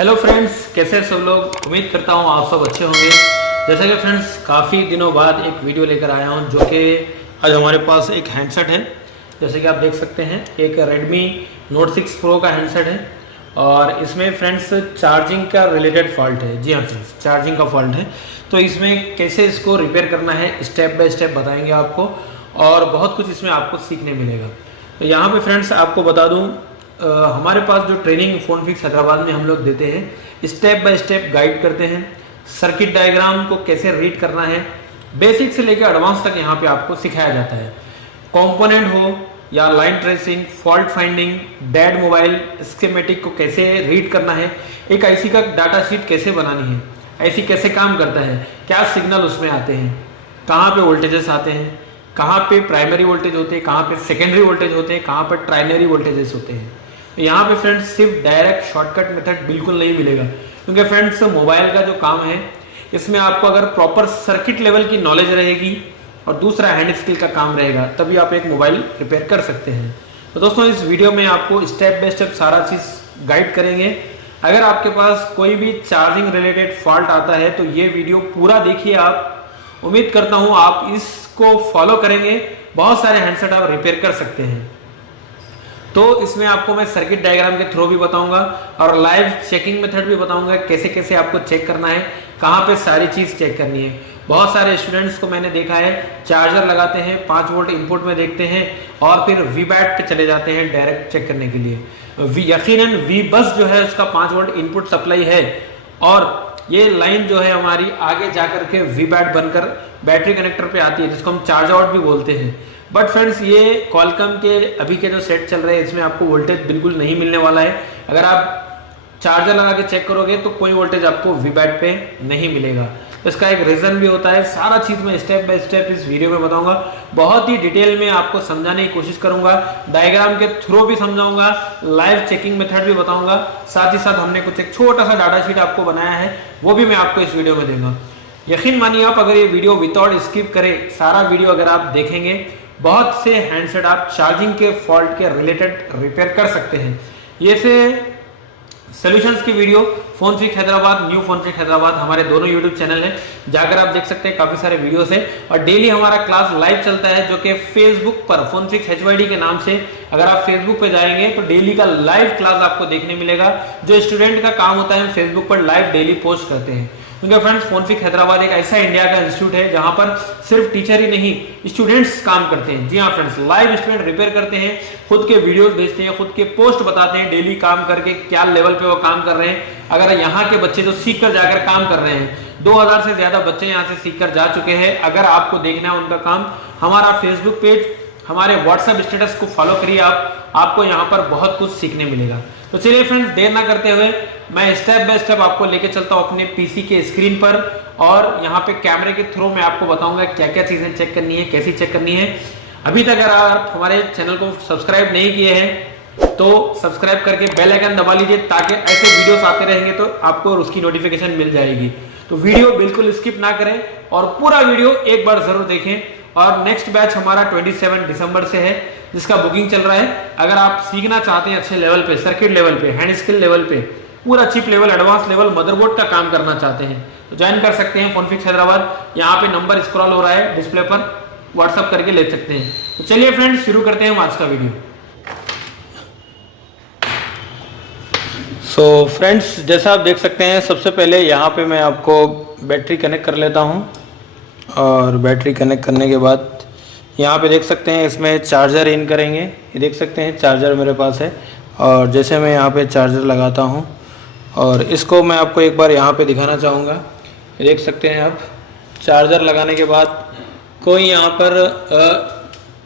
Hello friends, कैसे हैं सब लोग। उम्मीद करता हूँ आप सब अच्छे होंगे। जैसा कि फ्रेंड्स काफ़ी दिनों बाद एक वीडियो लेकर आया हूँ, जो कि आज हमारे पास एक हैंडसेट है। जैसे कि आप देख सकते हैं, एक Redmi Note 6 Pro का हैंडसेट है और इसमें फ्रेंड्स चार्जिंग का रिलेटेड फॉल्ट है। जी हाँ फ्रेंड्स, चार्जिंग का फॉल्ट है। तो इसमें कैसे इसको रिपेयर करना है स्टेप बाय स्टेप बताएंगे आपको, और बहुत कुछ इसमें आपको सीखने मिलेगा। तो यहाँ पे फ्रेंड्स आपको बता दूँ, हमारे पास जो ट्रेनिंग फोनफिक्स हैदराबाद में हम लोग देते हैं, स्टेप बाय स्टेप गाइड करते हैं। सर्किट डायग्राम को कैसे रीड करना है, बेसिक से लेकर एडवांस तक यहाँ पे आपको सिखाया जाता है। कंपोनेंट हो या line tracing, fault finding, dead mobile schematic को कैसे रीड करना है, एक आईसी का डाटा शीट कैसे बनानी है, आईसी कैसे काम करता है, क्या सिग्नल उसमें आते हैं, कहाँ पे वोल्टेजेस आते हैं, कहाँ पे प्राइमरी वोल्टेज होते हैं, कहाँ पे सेकेंडरी वोल्टेज होते हैं, कहाँ पे ट्राइनरी वोल्टेजेस होते हैं। यहाँ पे फ्रेंड्स सिर्फ डायरेक्ट शॉर्टकट मेथड बिल्कुल नहीं मिलेगा, क्योंकि फ्रेंड्स मोबाइल का जो काम है इसमें आपको अगर प्रॉपर सर्किट लेवल की नॉलेज रहेगी और दूसरा हैंड स्किल का काम रहेगा, तभी आप एक मोबाइल रिपेयर कर सकते हैं। तो दोस्तों इस वीडियो में आपको स्टेप बाय स्टेप सारा चीज़ गाइड करेंगे। अगर आपके पास कोई भी चार्जिंग रिलेटेड फॉल्ट आता है तो ये वीडियो पूरा देखिए आप। उम्मीद करता हूँ आप इसको फॉलो करेंगे, बहुत सारे हैंडसेट आप रिपेयर कर सकते हैं। तो इसमें आपको मैं सर्किट डायग्राम के थ्रू भी बताऊंगा और लाइव चेकिंग मेथड भी बताऊंगा, कैसे कैसे आपको चेक करना है, कहाँ पे सारी चीज़ चेक करनी है। बहुत सारे स्टूडेंट्स को मैंने देखा है, चार्जर लगाते हैं, 5 वोल्ट इनपुट में देखते हैं और फिर Vbat पे चले जाते हैं डायरेक्ट चेक करने के लिए। यकीनन V बस जो है उसका 5 वोल्ट इनपुट सप्लाई है और ये लाइन जो है हमारी आगे जाकर के Vbat बनकर बैटरी कनेक्टर पे आती है, जिसको हम चार्ज आउट भी बोलते हैं। बट फ्रेंड्स ये क्वालकॉम के अभी के जो सेट चल रहे हैं इसमें आपको वोल्टेज बिल्कुल नहीं मिलने वाला है। अगर आप चार्जर लगा के चेक करोगे तो कोई वोल्टेज आपको Vbat पे नहीं मिलेगा। तो इसका एक रीज़न भी होता है। सारा चीज़ मैं स्टेप बाय स्टेप इस वीडियो में बताऊंगा, बहुत ही डिटेल में आपको समझाने की कोशिश करूंगा, डायग्राम के थ्रू भी समझाऊंगा, लाइव चेकिंग मेथड भी बताऊंगा। साथ ही साथ हमने कुछ एक छोटा सा डाटा शीट आपको बनाया है, वो भी मैं आपको इस वीडियो में दूंगा। यकीन मानिए आप, अगर ये वीडियो विदाउट स्किप करें, सारा वीडियो अगर आप देखेंगे, बहुत से हैंडसेट आप चार्जिंग के फॉल्ट के रिलेटेड रिपेयर कर सकते हैं। ये से सॉल्यूशंस की वीडियो फोनफिक्स हैदराबाद, न्यू फोनफिक्स हैदराबाद, हमारे दोनों यूट्यूब चैनल हैं, जाकर आप देख सकते हैं। काफी सारे वीडियोस हैं और डेली हमारा क्लास लाइव चलता है, जो कि फेसबुक पर फोनफिक्स HYD के नाम से अगर आप फेसबुक पे जाएंगे तो डेली का लाइव क्लास आपको देखने मिलेगा। जो स्टूडेंट का काम होता है, हम फेसबुक पर लाइव डेली पोस्ट करते हैं, क्योंकि फ्रेंड्स फोनफिक्स हैदराबाद एक ऐसा इंडिया का इंस्टीट्यूट है जहां पर सिर्फ टीचर ही नहीं, स्टूडेंट्स काम करते हैं। जी हाँ फ्रेंड्स, लाइव स्टूडेंट रिपेयर करते हैं, खुद के वीडियोस भेजते हैं, खुद के पोस्ट बताते हैं, डेली काम करके क्या लेवल पे वो काम कर रहे हैं। अगर यहाँ के बच्चे जो सीख कर जाकर काम कर रहे हैं, 2000 से ज्यादा बच्चे यहाँ से सीख कर जा चुके हैं। अगर आपको देखना है उनका काम, हमारा फेसबुक पेज, हमारे व्हाट्सएप स्टेटस को फॉलो करिए आपको यहाँ पर बहुत कुछ सीखने मिलेगा। तो चलिए फ्रेंड्स, देर ना करते हुए मैं स्टेप बाय स्टेप आपको लेके चलता हूँ अपने पीसी के स्क्रीन पर, और यहाँ पे कैमरे के थ्रू मैं आपको बताऊंगा क्या क्या चीजें चेक करनी है, कैसी चेक करनी है। अभी तक अगर आप हमारे चैनल को सब्सक्राइब नहीं किए हैं तो सब्सक्राइब करके बेल आइकन दबा लीजिए, ताकि ऐसे वीडियोस आते रहेंगे तो आपको उसकी नोटिफिकेशन मिल जाएगी। तो वीडियो बिल्कुल स्किप ना करें और पूरा वीडियो एक बार जरूर देखें। और नेक्स्ट बैच हमारा 27 दिसंबर से है, जिसका बुकिंग चल रहा है। अगर आप सीखना चाहते हैं अच्छे लेवल पे, सर्किट लेवल पे, हैंड स्किल लेवल पे, पूरा chip level, advance level, motherboard का काम करना चाहते हैं, तो ज्वाइन कर सकते हैं फोनफिक्स हैदराबाद। यहाँ पे नंबर स्क्रॉल हो रहा है डिस्प्ले पर, व्हाट्सअप करके ले सकते हैं। तो चलिए फ्रेंड्स, शुरू करते हैं आज का वीडियो। सो फ्रेंड्स, जैसा आप देख सकते हैं, सबसे पहले यहाँ पे मैं आपको बैटरी कनेक्ट कर लेता हूँ, और बैटरी कनेक्ट करने के बाद यहाँ पे देख सकते हैं इसमें चार्जर इन करेंगे। ये देख सकते हैं चार्जर मेरे पास है, और जैसे मैं यहाँ पे चार्जर लगाता हूँ और इसको मैं आपको एक बार यहाँ पे दिखाना चाहूँगा। ये देख सकते हैं आप, चार्जर लगाने के बाद कोई यहाँ पर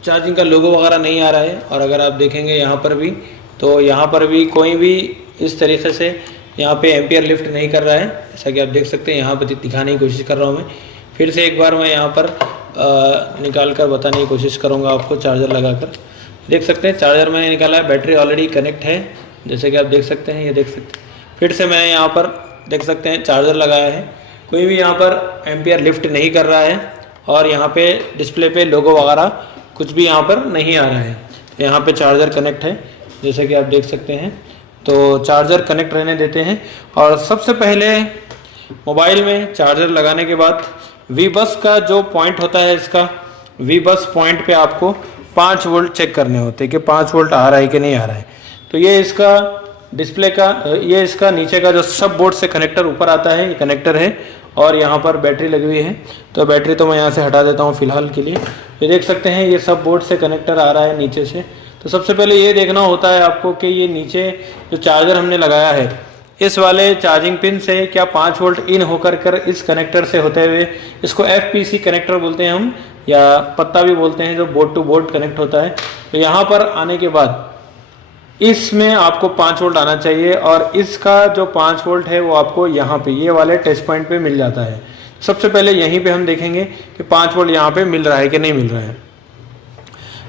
चार्जिंग का लोगो वगैरह नहीं आ रहा है। और अगर आप देखेंगे यहाँ पर भी, तो यहाँ पर भी कोई भी इस तरीके से यहाँ पे एम्पियर लिफ्ट नहीं कर रहा है, जैसा कि आप देख सकते हैं। यहाँ पर दिखाने की कोशिश कर रहा हूँ मैं, फिर से एक बार मैं यहाँ पर निकाल कर बताने की कोशिश करूँगा आपको चार्जर लगाकर। देख सकते हैं चार्जर मैंने निकाला है, बैटरी ऑलरेडी कनेक्ट है, जैसे कि आप देख सकते हैं। ये देख सकते हैं, फिर से मैं यहाँ पर देख सकते हैं चार्जर लगाया है, कोई भी यहाँ पर एम्पियर लिफ्ट नहीं कर रहा है, और यहाँ पे डिस्प्ले पे लोगो वगैरह कुछ भी यहाँ पर नहीं आ रहा है। यहाँ पे चार्जर कनेक्ट है, जैसे कि आप देख सकते हैं। तो चार्जर कनेक्ट रहने देते हैं। और सबसे पहले मोबाइल में चार्जर लगाने के बाद वी बस का जो पॉइंट होता है, इसका वी बस पॉइंट पे आपको 5 वोल्ट चेक करने होते हैं कि 5 वोल्ट आ रहा है कि नहीं आ रहा है। तो ये इसका डिस्प्ले का, ये इसका नीचे का जो सब बोर्ड से कनेक्टर ऊपर आता है, ये कनेक्टर है और यहाँ पर बैटरी लगी हुई है। तो बैटरी तो मैं यहाँ से हटा देता हूँ फिलहाल के लिए। ये देख सकते हैं ये सब बोर्ड से कनेक्टर आ रहा है नीचे से। तो सबसे पहले ये देखना होता है आपको कि ये नीचे जो चार्जर हमने लगाया है, इस वाले चार्जिंग पिन से क्या 5 वोल्ट इन होकर कर इस कनेक्टर से होते हुए, इसको FPC कनेक्टर बोलते हैं हम, या पत्ता भी बोलते हैं, जो बोर्ड टू बोर्ड कनेक्ट होता है। तो यहाँ पर आने के बाद इसमें आपको 5 वोल्ट आना चाहिए और इसका जो 5 वोल्ट है वो आपको यहाँ पे ये वाले टेस्ट पॉइंट पे मिल जाता है। सबसे पहले यहीं पे हम देखेंगे कि 5 वोल्ट यहाँ पे मिल रहा है कि नहीं मिल रहा है।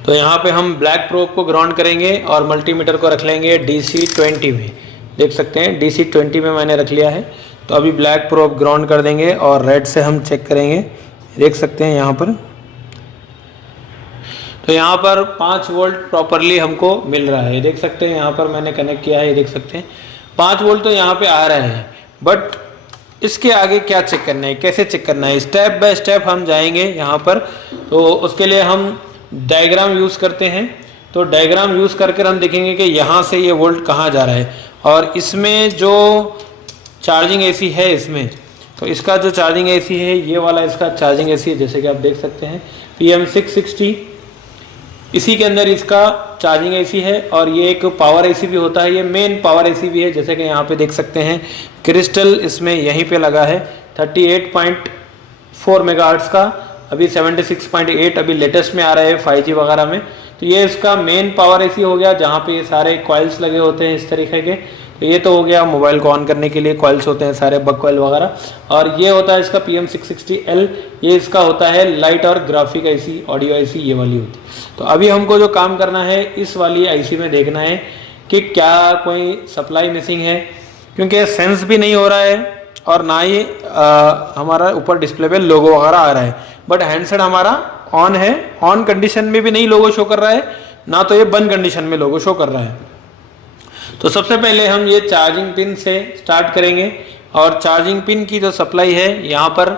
तो यहाँ पे हम ब्लैक प्रोब को ग्राउंड करेंगे और मल्टीमीटर को रख लेंगे DC20 में। देख सकते हैं DC20 में मैंने रख लिया है। तो अभी ब्लैक प्रोब ग्राउंड कर देंगे और रेड से हम चेक करेंगे। देख सकते हैं यहाँ पर, तो यहाँ पर 5 वोल्ट प्रॉपरली हमको मिल रहा है। देख सकते हैं यहाँ पर मैंने कनेक्ट किया है, ये देख सकते हैं 5 वोल्ट तो यहाँ पे आ रहा है। बट इसके आगे क्या चेक करना है, कैसे चेक करना है, स्टेप बाय स्टेप हम जाएंगे यहाँ पर। तो उसके लिए हम डायग्राम यूज़ करते हैं। तो डायग्राम यूज़ करके हम देखेंगे कि यहाँ से ये वोल्ट कहाँ जा रहा है। और इसमें जो चार्जिंग AC है, इसमें तो इसका जो चार्जिंग AC है, ये वाला इसका चार्जिंग AC है, जैसे कि आप देख सकते हैं PM660, इसी के अंदर इसका चार्जिंग AC है। और ये एक पावर AC भी होता है, ये मेन पावर AC भी है, जैसे कि यहाँ पे देख सकते हैं क्रिस्टल इसमें यहीं पे लगा है 38.4 मेगाहर्ट्ज़ का, अभी 76.8 अभी लेटेस्ट में आ रहा है 5G वगैरह में। तो ये इसका मेन पावर AC हो गया, जहाँ पे ये सारे कॉइल्स लगे होते हैं इस तरीके के। तो ये तो हो गया मोबाइल को ऑन करने के लिए कॉइल्स होते हैं सारे, बक कॉइल वगैरह। और ये होता है इसका PM660L, ये इसका होता है लाइट और ग्राफिक IC, ऑडियो IC ये वाली होती है। तो अभी हमको जो काम करना है, इस वाली IC में देखना है कि क्या कोई सप्लाई मिसिंग है, क्योंकि सेंस भी नहीं हो रहा है और ना ही हमारा ऊपर डिस्प्ले पे लोगो वगैरह आ रहा है। बट हैंडसेट हमारा ऑन है, ऑन कंडीशन में भी नहीं लोगो शो कर रहा है, ना तो ये बंद कंडीशन में लोगो शो कर रहा है। तो सबसे पहले हम ये चार्जिंग पिन से स्टार्ट करेंगे और चार्जिंग पिन की जो सप्लाई है यहाँ पर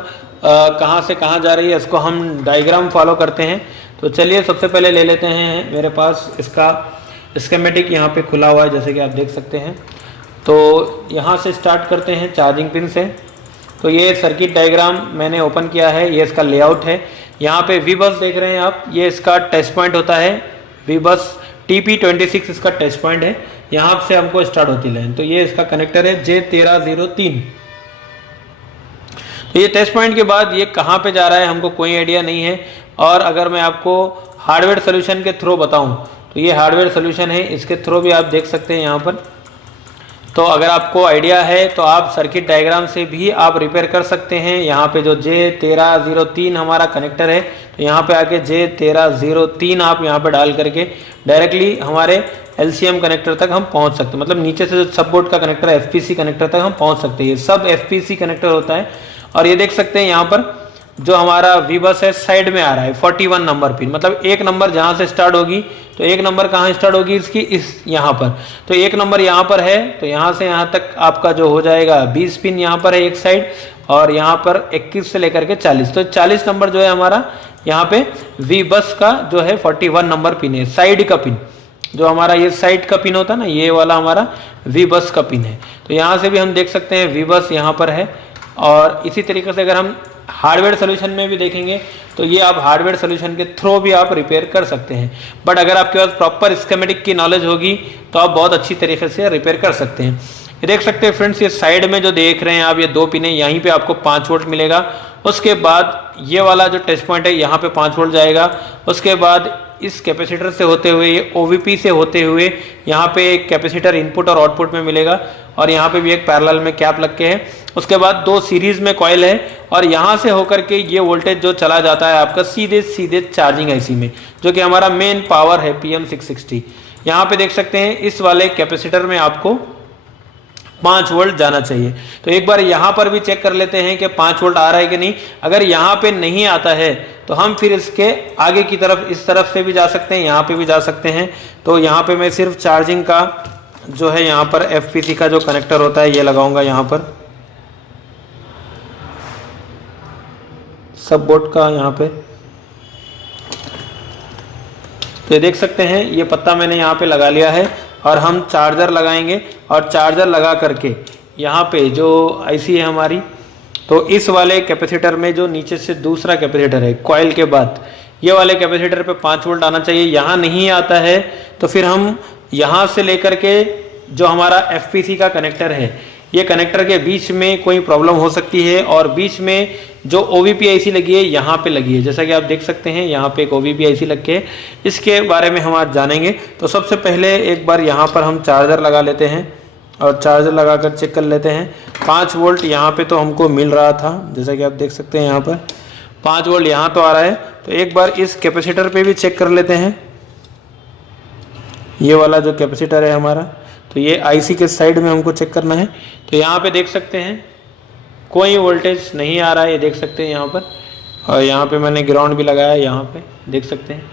कहाँ से कहाँ जा रही है, इसको हम डायग्राम फॉलो करते हैं। तो चलिए सबसे पहले ले लेते हैं, मेरे पास इसका स्कीमेटिक यहाँ पे खुला हुआ है, जैसे कि आप देख सकते हैं। तो यहाँ से स्टार्ट करते हैं चार्जिंग पिन से। तो ये सर्किट डायग्राम मैंने ओपन किया है, ये इसका लेआउट है। यहाँ पे वी बस देख रहे हैं आप, ये इसका टेस्ट पॉइंट होता है, वी बस TP26 इसका टेस्ट पॉइंट है, यहाँ से हमको स्टार्ट होती लाइन। तो ये इसका कनेक्टर है J1303। तो ये टेस्ट पॉइंट के बाद ये कहाँ पे जा रहा है हमको कोई आइडिया नहीं है। और अगर मैं आपको हार्डवेयर सोल्यूशन के थ्रू बताऊं, तो ये हार्डवेयर सोल्यूशन है, इसके थ्रू भी आप देख सकते हैं यहाँ पर। तो अगर आपको आइडिया है तो आप सर्किट डायग्राम से भी आप रिपेयर कर सकते हैं। यहाँ पे जो J1303 हमारा कनेक्टर है, तो यहाँ पे आके J1303 आप यहाँ पे डाल करके डायरेक्टली हमारे LCM कनेक्टर तक हम पहुँच सकते हैं। मतलब नीचे से जो सब बोर्ड का कनेक्टर है FPC कनेक्टर तक हम पहुँच सकते हैं। ये सब FPC कनेक्टर होता है। और ये देख सकते हैं यहाँ पर जो हमारा वी बस है साइड में आ रहा है 41 नंबर पिन, मतलब एक नंबर जहाँ से स्टार्ट होगी, तो एक नंबर कहाँ स्टार्ट होगी इसकी, इस यहाँ पर। तो एक नंबर यहाँ पर है, तो यहाँ से यहाँ तक आपका जो हो जाएगा 20 पिन यहाँ पर है एक साइड, और यहाँ पर 21 से लेकर के 40। तो 40 नंबर जो है हमारा यहाँ पे वी बस का जो है 41 नंबर पिन है, साइड का पिन। जो हमारा ये साइड का पिन होता है ना, ये वाला हमारा वी बस का पिन है। तो यहाँ से भी हम देख सकते हैं वी बस यहाँ पर है। और इसी तरीके से अगर हम हार्डवेयर सोल्यूशन में भी देखेंगे, तो ये आप हार्डवेयर सोल्यूशन के थ्रू भी आप रिपेयर कर सकते हैं। बट अगर आपके पास प्रॉपर स्कीमेटिक की नॉलेज होगी तो आप बहुत अच्छी तरीके से रिपेयर कर सकते हैं। ये देख सकते हैं फ्रेंड्स, ये साइड में जो देख रहे हैं आप, ये 2 पिन है, यहीं पे आपको 5 वोल्ट मिलेगा। उसके बाद ये वाला जो टेस्ट पॉइंट है यहाँ पे 5 वोल्ट जाएगा। उसके बाद इस कैपेसिटर से होते हुए, ये OVP से होते हुए यहाँ पे एक कैपेसिटर इनपुट और आउटपुट में मिलेगा, और यहाँ पे भी एक पैरेलल में कैप लग के है। उसके बाद 2 सीरीज में कॉइल है, और यहाँ से होकर के ये वोल्टेज जो चला जाता है आपका सीधे चार्जिंग IC में, जो कि हमारा मेन पावर है PM660। यहाँ पे देख सकते हैं इस वाले कैपेसिटर में आपको 5 वोल्ट जाना चाहिए। तो एक बार यहाँ पर भी चेक कर लेते हैं कि 5 वोल्ट आ रहा है कि नहीं। अगर यहाँ पे नहीं आता है तो हम फिर इसके आगे की तरफ, इस तरफ से भी जा सकते हैं, यहाँ पे भी जा सकते हैं। तो यहाँ पे मैं सिर्फ चार्जिंग का जो है यहाँ पर FPC का जो कनेक्टर होता है ये लगाऊंगा यहाँ पर सब बोर्ड का यहाँ पे। तो ये देख सकते हैं ये पत्ता मैंने यहाँ पे लगा लिया है और हम चार्जर लगाएंगे और चार्जर लगा करके यहाँ पे जो IC है हमारी, तो इस वाले कैपेसिटर में जो नीचे से दूसरा कैपेसिटर है कॉइल के बाद, ये वाले कैपेसिटर पे 5 वोल्ट आना चाहिए। यहाँ नहीं आता है तो फिर हम यहाँ से लेकर के जो हमारा FPC का कनेक्टर है, ये कनेक्टर के बीच में कोई प्रॉब्लम हो सकती है और बीच में जो OVP IC लगी है यहाँ पे लगी है, जैसा कि आप देख सकते हैं यहाँ पे एक OVP IC लग के, इसके बारे में हम आज जानेंगे। तो सबसे पहले एक बार यहाँ पर हम चार्जर लगा लेते हैं और चार्जर लगा कर चेक कर लेते हैं। 5 वोल्ट यहाँ पे तो हमको मिल रहा था, जैसा कि आप देख सकते हैं यहाँ पर 5 वोल्ट यहाँ तो आ रहा है। तो एक बार इस कैपेसिटर पे भी चेक कर लेते हैं, ये वाला जो कैपेसिटर है हमारा, तो ये IC के साइड में हमको चेक करना है। तो यहाँ पे देख सकते हैं कोई वोल्टेज नहीं आ रहा है, ये देख सकते हैं यहाँ पर, और यहाँ पे मैंने ग्राउंड भी लगाया है, यहाँ पे देख सकते हैं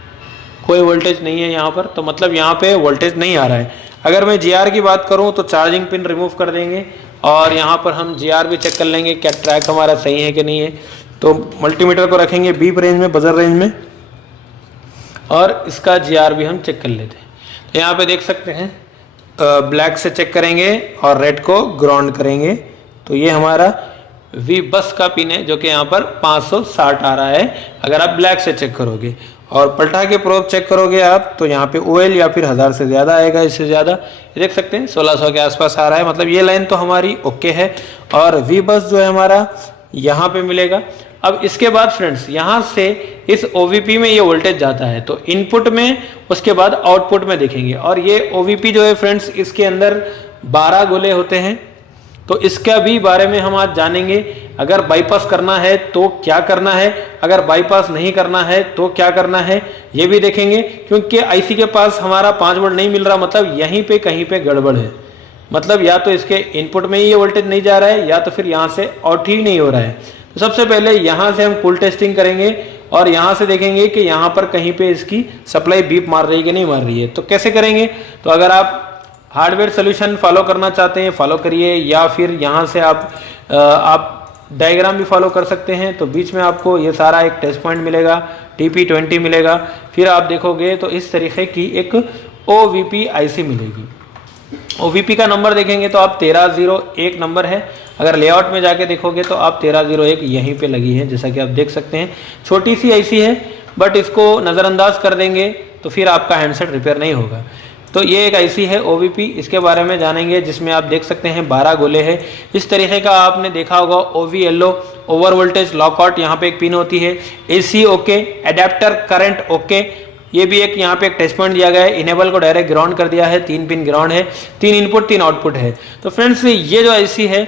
कोई वोल्टेज नहीं है यहाँ पर, तो मतलब यहाँ पे वोल्टेज नहीं आ रहा है। अगर मैं GR की बात करूँ तो चार्जिंग पिन रिमूव कर देंगे और यहाँ पर हम GR भी चेक कर लेंगे क्या ट्रैक हमारा सही है कि नहीं है। तो मल्टीमीटर को रखेंगे बीप रेंज में, बजर रेंज में, और इसका GR भी हम चेक कर लेते हैं। तो यहाँ पे देख सकते हैं ब्लैक से चेक करेंगे और रेड को ग्राउंड करेंगे। तो ये हमारा V बस का पिन है जो कि यहाँ पर 560 आ रहा है अगर आप ब्लैक से चेक करोगे, और पलटा के प्रोब चेक करोगे आप तो यहाँ पे OL या फिर 1000 से ज़्यादा आएगा, इससे ज़्यादा देख सकते हैं 1600 के आसपास आ रहा है। मतलब ये लाइन तो हमारी ओके है और V बस जो है हमारा यहाँ पे मिलेगा। अब इसके बाद फ्रेंड्स यहाँ से इस OVP में ये वोल्टेज जाता है तो इनपुट में, उसके बाद आउटपुट में देखेंगे। और ये OVP जो है फ्रेंड्स इसके अंदर 12 गोले होते हैं, तो इसका भी बारे में हम आज जानेंगे। अगर बाईपास करना है तो क्या करना है, अगर बाईपास नहीं करना है तो क्या करना है, ये भी देखेंगे। क्योंकि IC के पास हमारा 5 वोल्ट नहीं मिल रहा, मतलब यहीं पे कहीं पे गड़बड़ है, मतलब या तो इसके इनपुट में ही ये वोल्टेज नहीं जा रहा है या तो फिर यहाँ से आउट ही नहीं हो रहा है। तो सबसे पहले यहाँ से हम कूल टेस्टिंग करेंगे और यहाँ से देखेंगे कि यहाँ पर कहीं पे इसकी सप्लाई बीप मार रही है कि नहीं मार रही है। तो कैसे करेंगे, तो अगर आप हार्डवेयर सोल्यूशन फॉलो करना चाहते हैं फॉलो करिए, या फिर यहाँ से आप डायग्राम भी फॉलो कर सकते हैं। तो बीच में आपको ये सारा एक टेस्ट पॉइंट मिलेगा, TP20 मिलेगा, फिर आप देखोगे तो इस तरीके की एक OVP IC मिलेगी। OVP का नंबर देखेंगे तो आप 1301 नंबर है, अगर लेआउट में जाके देखोगे तो आप 1301 यहीं पे लगी है, जैसा कि आप देख सकते हैं। छोटी सी IC है बट इसको नज़रअंदाज कर देंगे तो फिर आपका हैंडसेट रिपेयर नहीं होगा। तो ये एक IC है OVP, इसके बारे में जानेंगे, जिसमें आप देख सकते हैं 12 गोले हैं। इस तरीके का आपने देखा होगा OVLO, ओवर वोल्टेज लॉकआउट, यहाँ पे एक पिन होती है, AC okay, adapter current okay, ये भी एक यहाँ पे एक टेस्ट पॉइंट दिया गया है। इनेबल को डायरेक्ट ग्राउंड कर दिया है, 3 पिन ग्राउंड है, 3 इनपुट 3 आउटपुट है। तो फ्रेंड्स ये जो IC है,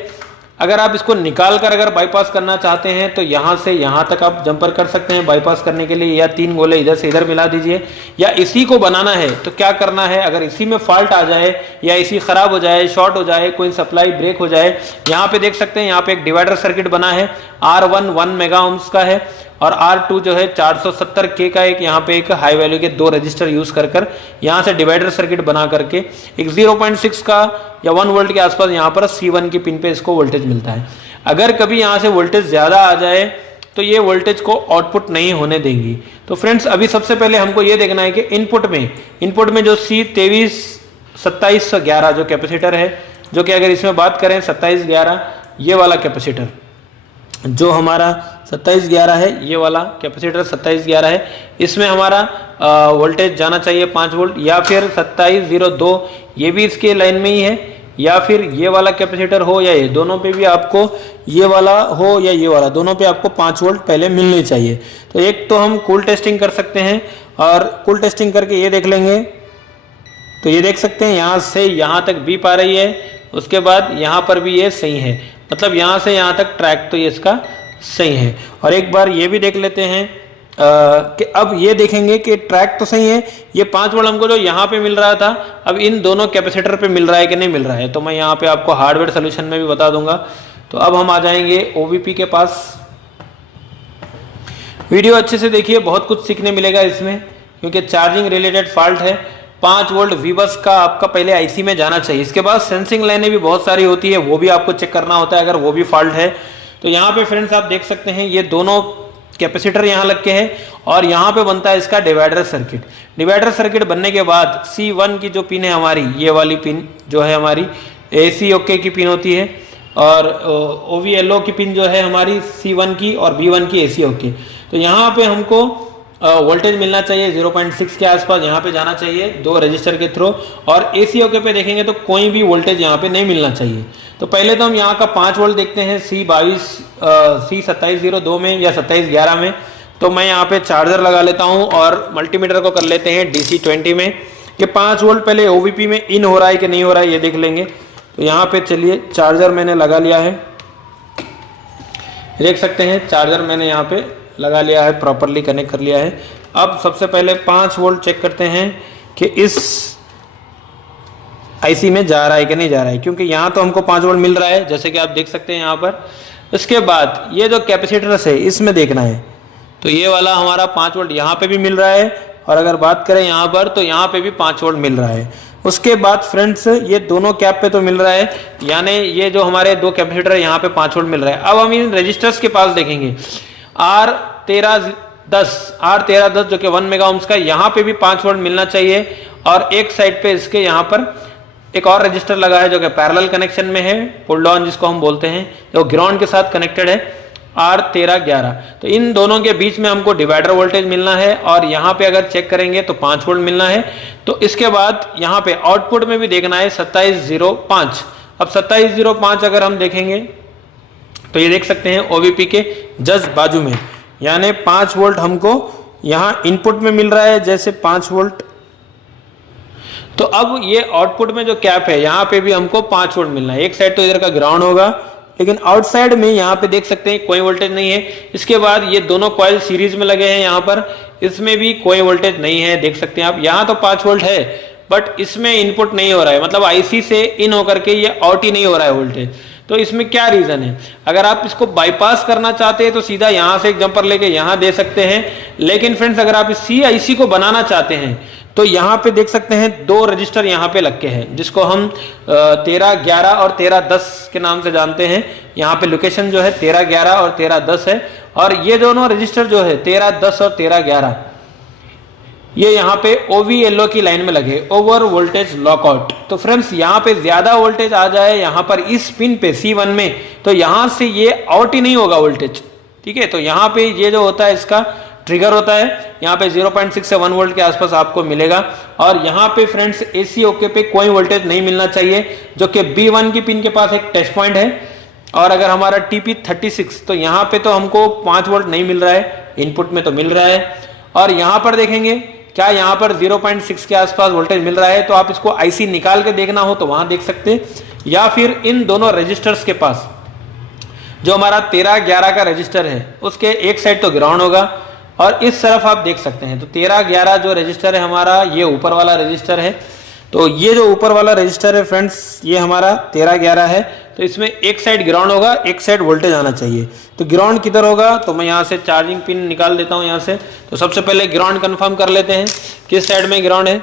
अगर आप इसको निकाल कर अगर बाईपास करना चाहते हैं तो यहाँ से यहाँ तक आप जंपर कर सकते हैं बाईपास करने के लिए, या 3 गोले इधर से इधर मिला दीजिए। या इसी को बनाना है तो क्या करना है, अगर इसी में फॉल्ट आ जाए या इसी खराब हो जाए, शॉर्ट हो जाए, कोई सप्लाई ब्रेक हो जाए, यहाँ पे देख सकते हैं यहाँ पे एक डिवाइडर सर्किट बना है, R1 1 मेगा ओम्स का है और R2 जो है 470K का एक यहाँ पे एक हाई वैल्यू के 2 रजिस्टर यूज कर यहाँ से डिवाइडर सर्किट बना करके एक 0.6 का या 1 वोल्ट के आसपास यहाँ पर C1 की पिन पे इसको वोल्टेज मिलता है। अगर कभी यहाँ से वोल्टेज ज्यादा आ जाए तो ये वोल्टेज को आउटपुट नहीं होने देंगी। तो फ्रेंड्स अभी सबसे पहले हमको ये देखना है कि इनपुट में जो C23 2711 जो कैपेसिटर है, जो कि अगर इसमें बात करें 2711 ये वाला कैपेसिटर जो हमारा 2711 है, ये वाला कैपेसिटर 2711 है, इसमें हमारा वोल्टेज जाना चाहिए 5 वोल्ट, या फिर 2702 ये भी इसके लाइन में ही है, या फिर ये वाला कैपेसिटर हो या ये, दोनों पे भी आपको ये वाला हो या ये वाला, दोनों पे आपको 5 वोल्ट पहले मिलने चाहिए। तो एक तो हम कूल टेस्टिंग कर सकते हैं और कूल टेस्टिंग करके ये देख लेंगे। तो ये देख सकते हैं यहाँ से यहाँ तक बीप आ रही है, उसके बाद यहाँ पर भी ये सही है, मतलब यहाँ से यहाँ तक ट्रैक तो ये इसका सही है। और एक बार ये भी देख लेते हैं कि अब ये देखेंगे कि ट्रैक तो सही है, ये 5 वोल्ट हमको जो यहाँ पे मिल रहा था अब इन दोनों कैपेसिटर पे मिल रहा है कि नहीं मिल रहा है, तो मैं यहाँ पे आपको हार्डवेयर सोल्यूशन में भी बता दूंगा। तो अब हम आ जाएंगे OVP के पास। वीडियो अच्छे से देखिए, बहुत कुछ सीखने मिलेगा इसमें, क्योंकि चार्जिंग रिलेटेड फॉल्ट है 5 वोल्ट वीबस का आपका पहले आईसी में जाना चाहिए। इसके बाद सेंसिंग लाइनें भी बहुत सारी होती है, वो भी आपको चेक करना होता है अगर वो भी फॉल्ट है। तो यहाँ पे फ्रेंड्स आप देख सकते हैं ये दोनों कैपेसिटर यहाँ लग के हैं और यहाँ पे बनता है इसका डिवाइडर सर्किट। डिवाइडर सर्किट बनने के बाद C1 की जो पिन है हमारी, ये वाली पिन जो है हमारी AC ओके की पिन होती है और OVLO की पिन जो है हमारी C1 की और B1 की AC ओके। तो यहाँ पे हमको वोल्टेज मिलना चाहिए 0.6 के आसपास, यहाँ पे जाना चाहिए 2 रजिस्टर के थ्रू। और AC ओके पे देखेंगे तो कोई भी वोल्टेज यहाँ पे नहीं मिलना चाहिए। तो पहले तो हम यहाँ का 5 वोल्ट देखते हैं C2702 में या 2711 में। तो मैं यहाँ पे चार्जर लगा लेता हूँ और मल्टीमीटर को कर लेते हैं DC20 में कि 5 वोल्ट पहले OVP में इन हो रहा है कि नहीं हो रहा है ये देख लेंगे। तो यहाँ पे चलिए चार्जर मैंने लगा लिया है, देख सकते हैं चार्जर मैंने यहाँ पे लगा लिया है, प्रॉपरली कनेक्ट कर लिया है। अब सबसे पहले 5 वोल्ट चेक करते हैं कि इस आईसी में जा रहा है कि नहीं जा रहा है, क्योंकि यहाँ तो हमको 5 वोल्ट मिल रहा है जैसे कि आप देख सकते हैं यहाँ पर। इसके बाद ये जो कैपेसिटर्स है इसमें देखना है, तो ये वाला हमारा 5 वोल्ट यहाँ पे भी मिल रहा है और अगर बात करें यहाँ पर तो यहाँ पे भी 5 वोल्ट मिल रहा है। उसके बाद फ्रेंड्स ये दोनों कैप पे तो मिल रहा है, यानी ये जो हमारे 2 कैपेसिटर है यहाँ पे 5 वोल्ट मिल रहा है। अब हम इन रजिस्टर्स के पास देखेंगे R1310 जो कि 1 मेगा ओम्स का, यहाँ पे भी 5 वोल्ट मिलना चाहिए। और एक साइड पे इसके यहाँ पर एक और रजिस्टर लगा है जो कि पैरेलल कनेक्शन में है, पुल डाउन जिसको हम बोलते हैं, जो ग्राउंड के साथ कनेक्टेड है, R1311। तो इन दोनों के बीच में हमको डिवाइडर वोल्टेज मिलना है और यहाँ पे अगर चेक करेंगे तो 5 वोल्ट मिलना है। तो इसके बाद यहाँ पे आउटपुट में भी देखना है 2705। अब 2705 अगर हम देखेंगे तो ये देख सकते हैं OVP के जस्ट बाजू में, यानी 5 वोल्ट हमको यहाँ इनपुट में मिल रहा है जैसे 5 वोल्ट। तो अब ये आउटपुट में जो कैप है यहाँ पे भी हमको 5 वोल्ट मिलना है। एक साइड तो इधर का ग्राउंड होगा, लेकिन आउटसाइड में यहाँ पे देख सकते हैं कोई वोल्टेज नहीं है। इसके बाद ये दोनों कॉइल सीरीज में लगे हैं यहाँ पर, इसमें भी कोई वोल्टेज नहीं है, देख सकते हैं आप। यहाँ तो 5 वोल्ट है बट इसमें इनपुट नहीं हो रहा है, मतलब आईसी से इन होकर के ये आउट ही नहीं हो रहा है वोल्टेज। तो इसमें क्या रीजन है? अगर आप इसको बाईपास करना चाहते हैं तो सीधा यहाँ से एक जंपर लेके यहाँ दे सकते हैं, लेकिन फ्रेंड्स अगर आप इसी आईसी को बनाना चाहते हैं तो यहाँ पे देख सकते हैं 2 रजिस्टर यहाँ पे लग के हैं, जिसको हम 1311 और 1310 के नाम से जानते हैं। यहाँ पे लोकेशन जो है 1311 और 1310 है, और ये दोनों रजिस्टर जो है 1310 और 1311 ये यहाँ पे OVLO की लाइन में लगे, ओवर वोल्टेज लॉकआउट। तो फ्रेंड्स यहाँ पे ज्यादा वोल्टेज आ जाए यहाँ पर इस पिन पे C1 में, तो यहाँ से ये आउट ही नहीं होगा वोल्टेज, ठीक है। तो यहाँ पे ये जो होता है इसका ट्रिगर होता है, यहाँ पे 0.6 से 1 वोल्ट के आसपास आपको मिलेगा। और यहाँ पे फ्रेंड्स AC ओके पे कोई वोल्टेज नहीं मिलना चाहिए, जो कि B1 की पिन के पास एक टेस्ट पॉइंट है। और अगर हमारा TP36 तो यहाँ पे तो हमको 5 वोल्ट नहीं मिल रहा है, इनपुट में तो मिल रहा है। और यहाँ पर देखेंगे क्या यहाँ पर 0.6 के आसपास वोल्टेज मिल रहा है, तो आप इसको आईसी निकाल के देखना हो तो वहां देख सकते हैं, या फिर इन दोनों रजिस्टर्स के पास जो हमारा 1311 का रजिस्टर है उसके एक साइड तो ग्राउंड होगा और इस तरफ आप देख सकते हैं। तो 1311 जो रजिस्टर है हमारा, ये ऊपर वाला रजिस्टर है। तो ये जो ऊपर वाला रजिस्टर है फ्रेंड्स, ये हमारा 1311 है। तो इसमें एक साइड ग्राउंड होगा, एक साइड वोल्टेज आना चाहिए। तो ग्राउंड किधर होगा, तो मैं यहाँ से चार्जिंग पिन निकाल देता हूँ यहाँ से। तो सबसे पहले ग्राउंड कंफर्म कर लेते हैं किस साइड में ग्राउंड है।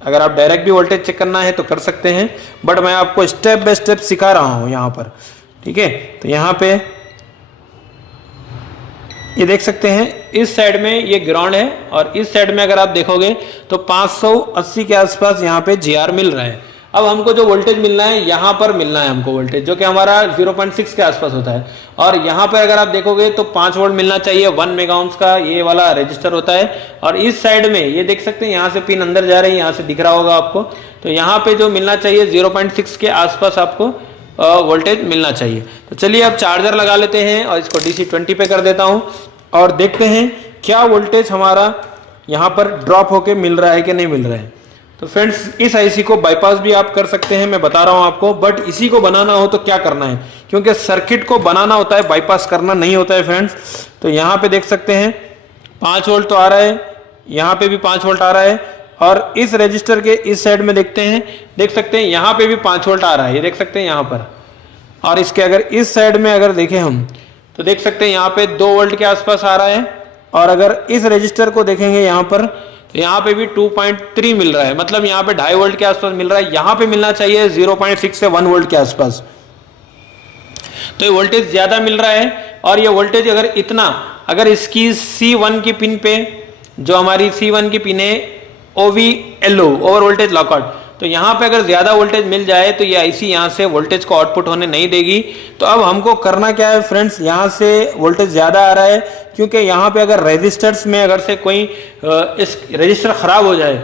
अगर आप डायरेक्ट भी वोल्टेज चेक करना है तो कर सकते हैं, बट मैं आपको स्टेप बाय स्टेप सिखा रहा हूँ यहाँ पर, ठीक है। तो यहाँ पे ये देख सकते हैं इस साइड में ये ग्राउंड है, और इस साइड में अगर आप देखोगे तो 580 के आसपास यहाँ पे GR मिल रहा है। अब हमको जो वोल्टेज मिलना है यहाँ पर मिलना है हमको वोल्टेज, जो कि हमारा 0.6 के आसपास होता है। और यहाँ पर अगर आप देखोगे तो 5 वोल्ट मिलना चाहिए, 1 मेगा ओम्स का ये वाला रजिस्टर होता है। और इस साइड में ये देख सकते हैं यहाँ से पिन अंदर जा रही है, यहाँ से दिख रहा होगा आपको। तो यहाँ पे जो मिलना चाहिए 0.6 के आसपास आपको वोल्टेज मिलना चाहिए। तो चलिए अब चार्जर लगा लेते हैं और इसको DC20 पे कर देता हूँ और देखते हैं क्या वोल्टेज हमारा यहाँ पर ड्रॉप होके मिल रहा है कि नहीं मिल रहा है। तो फ्रेंड्स इस आईसी को बाईपास भी आप कर सकते हैं, मैं बता रहा हूँ आपको, बट इसी को बनाना हो तो क्या करना है, क्योंकि सर्किट को बनाना होता है, बाईपास करना नहीं होता है फ्रेंड्स। तो यहाँ पे देख सकते हैं 5 वोल्ट तो आ रहा है, यहाँ पे भी 5 वोल्ट आ रहा है, और इस रजिस्टर के इस साइड में देखते हैं, देख सकते हैं यहाँ पे भी 5 वोल्ट आ रहा है, ये देख सकते हैं यहाँ पर। और इसके अगर इस साइड में अगर देखें हम तो देख सकते हैं यहाँ पे 2 वोल्ट के आसपास आ रहा है। और अगर इस रजिस्टर को देखेंगे यहाँ पर तो यहाँ पे भी 2.3 मिल रहा है, मतलब यहाँ पे 2.5 वोल्ट के आसपास मिल रहा है। यहाँ पे मिलना चाहिए 0.6 से 1 वोल्ट के आसपास। तो ये वोल्टेज ज्यादा मिल रहा है। और ये वोल्टेज अगर इसकी C1 की पिन पे, जो हमारी C1 की पिन है OVLO, ओवर वोल्टेज लॉकआउट, तो यहाँ पे अगर ज्यादा वोल्टेज मिल जाए तो ये IC यहाँ से वोल्टेज को आउटपुट होने नहीं देगी। तो अब हमको करना क्या है फ्रेंड्स, यहाँ से वोल्टेज ज्यादा आ रहा है, क्योंकि यहाँ पे अगर रजिस्टर्स में अगर से कोई इस रजिस्टर खराब हो जाए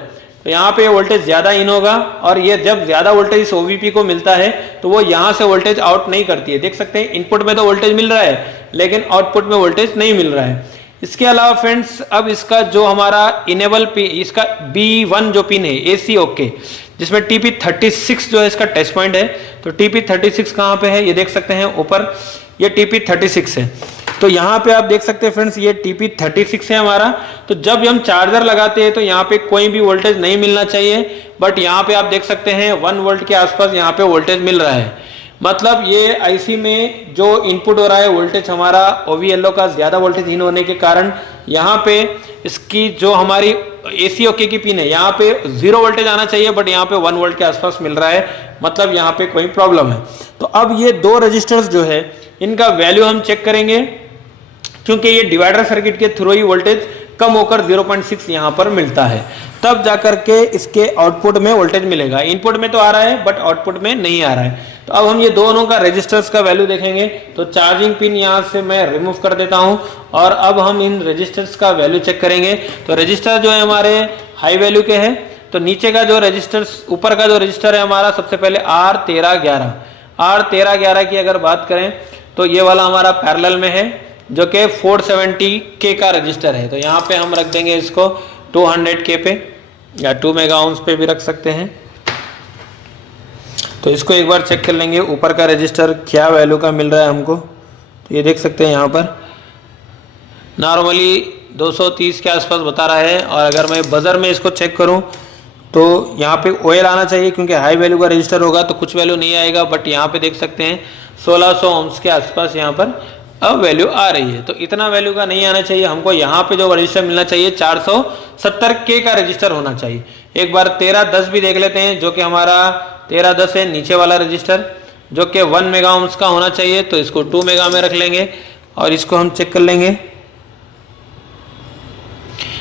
तो यहाँ पे वोल्टेज ज्यादा इन होगा, और ये जब ज्यादा वोल्टेज इस OVP को मिलता है तो वो यहाँ से वोल्टेज आउट नहीं करती है। देख सकते हैं इनपुट में तो वोल्टेज मिल रहा है लेकिन आउटपुट में वोल्टेज नहीं मिल रहा है। इसके अलावा फ्रेंड्स, अब इसका जो हमारा इनेबल पिन, इसका B1 जो पिन है AC ओके, जिसमें TP36 जो है इसका टच पॉइंट है। तो TP36 कहाँ पे है, ये देख सकते हैं ऊपर, ये TP36 है। तो यहाँ पे आप देख सकते हैं फ्रेंड्स, ये TP36 है हमारा। तो जब हम चार्जर लगाते हैं तो यहाँ पे कोई भी वोल्टेज नहीं मिलना चाहिए, बट यहाँ पे आप देख सकते हैं 1 वोल्ट के आसपास यहाँ पे वोल्टेज मिल रहा है। मतलब ये IC में जो इनपुट हो रहा है वोल्टेज हमारा OVLO का ज्यादा वोल्टेज इन होने के कारण यहाँ पे इसकी जो हमारी AC ओके की पिन है यहाँ पे 0 वोल्टेज आना चाहिए, बट यहाँ पे 1 वोल्ट के आसपास मिल रहा है, मतलब यहाँ पे कोई प्रॉब्लम है। तो अब ये 2 रजिस्टर्स जो है इनका वैल्यू हम चेक करेंगे, क्योंकि ये डिवाइडर सर्किट के थ्रू ही वोल्टेज कम होकर 0.6 यहाँ पर मिलता है, तब जाकर के इसके आउटपुट में वोल्टेज मिलेगा। इनपुट में तो आ रहा है बट आउटपुट में नहीं आ रहा है। तो अब हम ये दोनों का रेजिस्टर्स का वैल्यू देखेंगे। तो चार्जिंग पिन यहाँ से मैं रिमूव कर देता हूँ और अब हम इन रेजिस्टर्स का वैल्यू चेक करेंगे। तो रजिस्टर जो है हमारे हाई वैल्यू के हैं। तो नीचे का जो रजिस्टर्स, ऊपर का जो रजिस्टर है हमारा, सबसे पहले R1311 की अगर बात करें तो ये वाला हमारा पैरेलल में है, जो कि 470K का रजिस्टर है। तो यहाँ पे हम रख देंगे इसको 200K पे या 2 मेगा ओम्स पे भी रख सकते हैं। तो इसको एक बार चेक कर लेंगे ऊपर का रजिस्टर क्या वैल्यू का मिल रहा है हमको। तो ये देख सकते हैं यहाँ पर नॉर्मली 230 के आसपास बता रहा है, और अगर मैं बजर में इसको चेक करूँ तो यहाँ पे OL आना चाहिए, क्योंकि हाई वैल्यू का रजिस्टर होगा तो कुछ वैल्यू नहीं आएगा। बट यहाँ पे देख सकते हैं 1600 ओम्स के आसपास यहाँ पर अब वैल्यू आ रही है। तो इतना वैल्यू का नहीं आना चाहिए हमको। यहाँ पे जो रजिस्टर मिलना चाहिए 470K का रजिस्टर होना चाहिए। एक बार 1310 भी देख लेते हैं, जो कि हमारा 1310 है नीचे वाला रजिस्टर, जो कि 1 मेगा ओम्स का होना चाहिए। तो इसको 2 मेगा में रख लेंगे और इसको हम चेक कर लेंगे।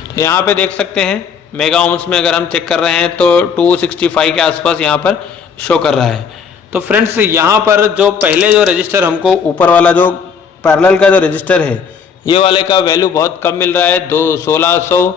तो यहाँ पे देख सकते हैं मेगा ओम्स में अगर हम चेक कर रहे हैं तो 265 के आसपास यहाँ पर शो कर रहा है। तो फ्रेंड्स, यहाँ पर जो पहले जो रजिस्टर हमको ऊपर वाला जो पैरेलल का जो रजिस्टर है, ये वाले का वैल्यू बहुत कम मिल रहा है, 1600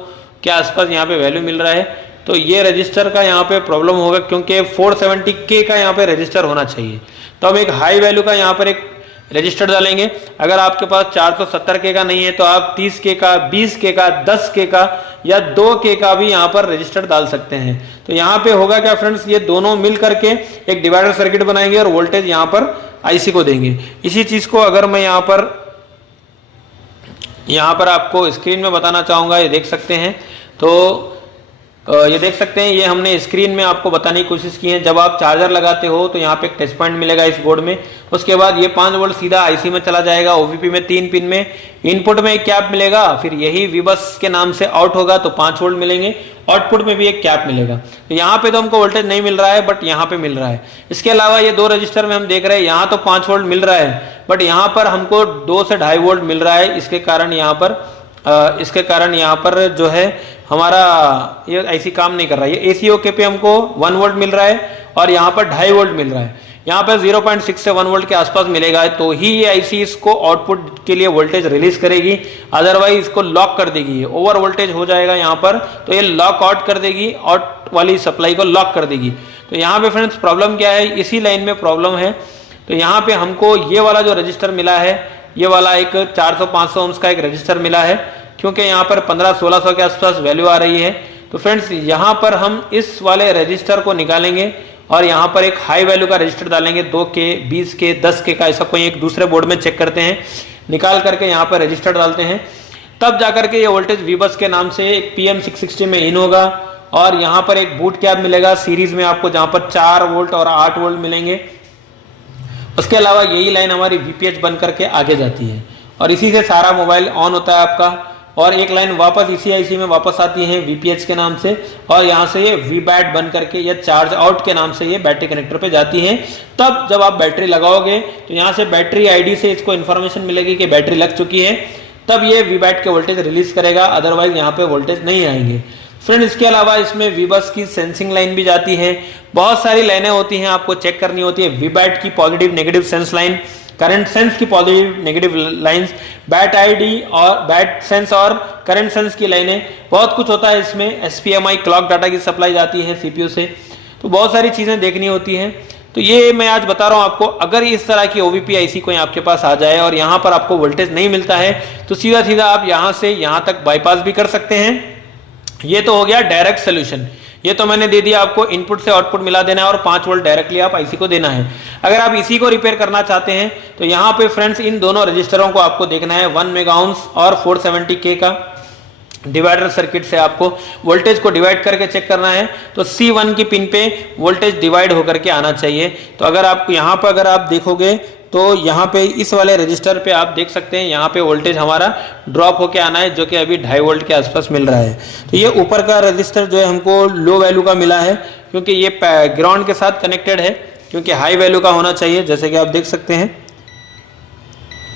के आसपास यहाँ पे वैल्यू मिल रहा है। तो ये रजिस्टर का यहाँ पे प्रॉब्लम होगा, क्योंकि 470K का यहाँ पे रजिस्टर होना चाहिए। तो हम एक हाई वैल्यू का यहाँ पर एक रजिस्टर डालेंगे। अगर आपके पास 470K का नहीं है तो आप 30K का, 20K का, 10K का या 2K का भी यहाँ पर रजिस्टर डाल सकते हैं। तो यहाँ पे होगा क्या फ्रेंड्स, ये दोनों मिल करके एक डिवाइडर सर्किट बनाएंगे और वोल्टेज यहाँ पर IC को देंगे। इसी चीज को अगर मैं यहाँ पर आपको स्क्रीन में बताना चाहूंगा, ये देख सकते हैं। तो ये देख सकते हैं, ये हमने स्क्रीन में आपको बताने की कोशिश की है। जब आप चार्जर लगाते हो तो यहाँ पे एक टच पॉइंट मिलेगा इस बोर्ड में। उसके बाद ये 5 वोल्ट सीधा IC में चला जाएगा, OVP में 3 पिन में। इनपुट में एक कैप मिलेगा, फिर यही VBUS के नाम से आउट होगा तो 5 वोल्ट मिलेंगे। आउटपुट में भी एक कैप मिलेगा। तो यहाँ पे तो हमको वोल्टेज नहीं मिल रहा है, बट यहाँ पे मिल रहा है। इसके अलावा ये 2 रजिस्टर में हम देख रहे हैं, यहाँ तो 5 वोल्ट मिल रहा है, बट यहाँ पर हमको 2 से 2.5 वोल्ट मिल रहा है। इसके कारण यहाँ पर जो है हमारा ये IC काम नहीं कर रहा है। ये AC ओके पे हमको 1 वोल्ट मिल रहा है और यहाँ पर 2.5 वोल्ट मिल रहा है। यहाँ पर 0.6 से 1 वोल्ट के आसपास मिलेगा तो ही ये IC इसको आउटपुट के लिए वोल्टेज रिलीज करेगी, अदरवाइज इसको लॉक कर देगी। ओवर वोल्टेज हो जाएगा यहाँ पर, तो ये लॉक आउट कर देगी, आउट वाली सप्लाई को लॉक कर देगी। तो यहाँ पे फ्रेंड्स प्रॉब्लम क्या है, इसी लाइन में प्रॉब्लम है। तो यहाँ पे हमको ये वाला जो रजिस्टर मिला है, ये वाला एक 400-500 ओम्स का एक रजिस्टर मिला है, क्योंकि यहाँ पर 1500-1600 के आसपास वैल्यू आ रही है। तो फ्रेंड्स, यहाँ पर हम इस वाले रजिस्टर को निकालेंगे और यहाँ पर एक हाई वैल्यू का रजिस्टर डालेंगे, 2K, 20K, 10K का, ऐसा कोई एक दूसरे बोर्ड में चेक करते हैं। निकाल करके यहाँ पर रजिस्टर डालते हैं, तब जाकर के ये वोल्टेज VBUS के नाम से एक PM660 में इन होगा। और यहाँ पर एक बूट कैप मिलेगा सीरीज में आपको, जहाँ पर 4 वोल्ट और 8 वोल्ट मिलेंगे। उसके अलावा यही लाइन हमारी VPH बन करके आगे जाती है और इसी से सारा मोबाइल ऑन होता है आपका। और एक लाइन वापस इसी आईसी में वापस आती है VPH के नाम से, और यहाँ से ये VBAT बन करके या चार्ज आउट के नाम से ये बैटरी कनेक्टर पे जाती है। तब जब आप बैटरी लगाओगे तो यहाँ से बैटरी ID से इसको इन्फॉर्मेशन मिलेगी कि बैटरी लग चुकी है, तब ये VBAT के वोल्टेज रिलीज करेगा, अदरवाइज यहाँ पे वोल्टेज नहीं आएंगे। फ्रेंड इसके अलावा इसमें VBUS की सेंसिंग लाइन भी जाती है, बहुत सारी लाइनें होती हैं, आपको चेक करनी होती है। VBAT की positive negative sense line, current sense की positive negative lines, bat ID और बैट सेंस और करंट सेंस की लाइनें, बहुत कुछ होता है इसमें। SPMI क्लॉक डाटा की सप्लाई जाती है CPU से, तो बहुत सारी चीज़ें देखनी होती हैं। तो ये मैं आज बता रहा हूँ आपको। अगर इस तरह की OVP IC कोई आपके पास आ जाए और यहाँ पर आपको वोल्टेज नहीं मिलता है तो सीधा सीधा आप यहाँ से यहाँ तक बाईपास भी कर सकते हैं। ये तो हो गया डायरेक्ट सोल्यूशन। ये तो मैंने दे दिया आपको, इनपुट से आउटपुट मिला देना है और 5 वोल्ट डायरेक्टली आप IC को देना है। अगर आप इसी को रिपेयर करना चाहते हैं तो यहाँ पे फ्रेंड्स इन दोनों रजिस्टरों को आपको देखना है, 1 मेगा ओम्स और 470K का डिवाइडर सर्किट से आपको वोल्टेज को डिवाइड करके चेक करना है। तो C1 की पिन पे वोल्टेज डिवाइड होकर के आना चाहिए। तो अगर आप यहाँ पर अगर आप देखोगे तो यहाँ पे इस वाले रजिस्टर पे आप देख सकते हैं यहाँ पे वोल्टेज हमारा ड्रॉप होके आना है, जो कि अभी 2.5 वोल्ट के आसपास मिल रहा है। तो ये ऊपर का रजिस्टर जो है हमको लो वैल्यू का मिला है, क्योंकि ये ग्राउंड के साथ कनेक्टेड है, क्योंकि हाई वैल्यू का होना चाहिए। जैसे कि आप देख सकते हैं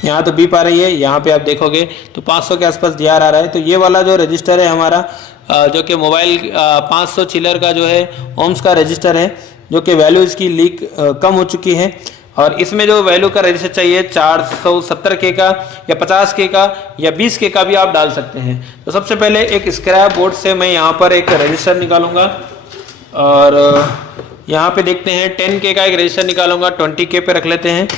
यहाँ तो बीप आ रही है, यहाँ पे आप देखोगे तो 500 के आसपास DR आ रहा है। तो ये वाला जो रजिस्टर है हमारा, जो कि मोबाइल 500 चिलर का जो है ओम्स का रजिस्टर है, जो कि वैल्यू इसकी लीक कम हो चुकी है। और इसमें जो वैल्यू का रजिस्टर चाहिए 470K का या 50K का या 20K का भी आप डाल सकते हैं। तो सबसे पहले एक स्क्रैप बोर्ड से मैं यहाँ पर एक रजिस्टर निकालूंगा और यहाँ पे देखते हैं 10K का एक रजिस्टर निकालूंगा, 20K पे रख लेते हैं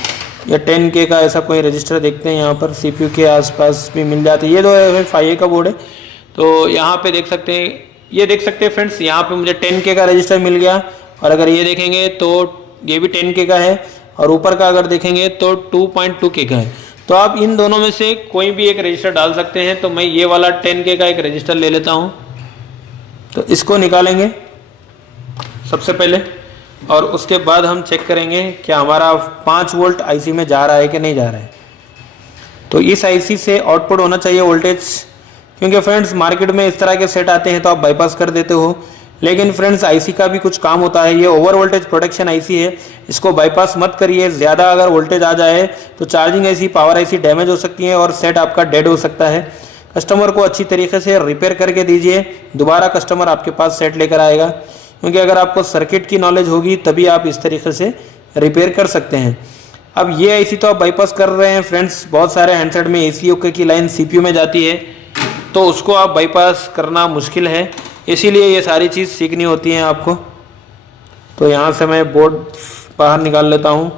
या 10K का ऐसा कोई रजिस्टर देखते हैं। यहाँ पर CPU के आसपास भी मिल जाते हैं। ये तो है 5A का बोर्ड है। तो यहाँ पे देख सकते हैं, ये देख सकते हैं फ्रेंड्स, यहाँ पे मुझे 10K का रजिस्टर मिल गया। और अगर ये देखेंगे तो ये भी 10K का है, और ऊपर का अगर देखेंगे तो 2.2K का है। तो आप इन दोनों में से कोई भी एक रजिस्टर डाल सकते हैं। तो मैं ये वाला 10K का एक रजिस्टर ले लेता हूँ। तो इसको निकालेंगे सबसे पहले, और उसके बाद हम चेक करेंगे कि हमारा 5 वोल्ट IC में जा रहा है कि नहीं जा रहा है। तो इस IC से आउटपुट होना चाहिए वोल्टेज, क्योंकि फ्रेंड्स मार्केट में इस तरह के सेट आते हैं तो आप बाईपास कर देते हो। लेकिन फ्रेंड्स IC का भी कुछ काम होता है। ये ओवर वोल्टेज प्रोटेक्शन IC है, इसको बाईपास मत करिए। ज़्यादा अगर वोल्टेज आ जाए तो charging IC, power IC damage हो सकती है और सेट आपका डेड हो सकता है। कस्टमर को अच्छी तरीके से रिपेयर करके दीजिए, दोबारा कस्टमर आपके पास सेट लेकर आएगा। क्योंकि अगर आपको सर्किट की नॉलेज होगी तभी आप इस तरीके से रिपेयर कर सकते हैं। अब ये IC तो आप बाईपास कर रहे हैं फ्रेंड्स। बहुत सारे हैंडसेट में AC की लाइन CPU में जाती है, तो उसको आप बाईपास करना मुश्किल है। इसीलिए ये सारी चीज़ सीखनी होती है आपको। तो यहाँ से मैं बोर्ड बाहर निकाल लेता हूँ।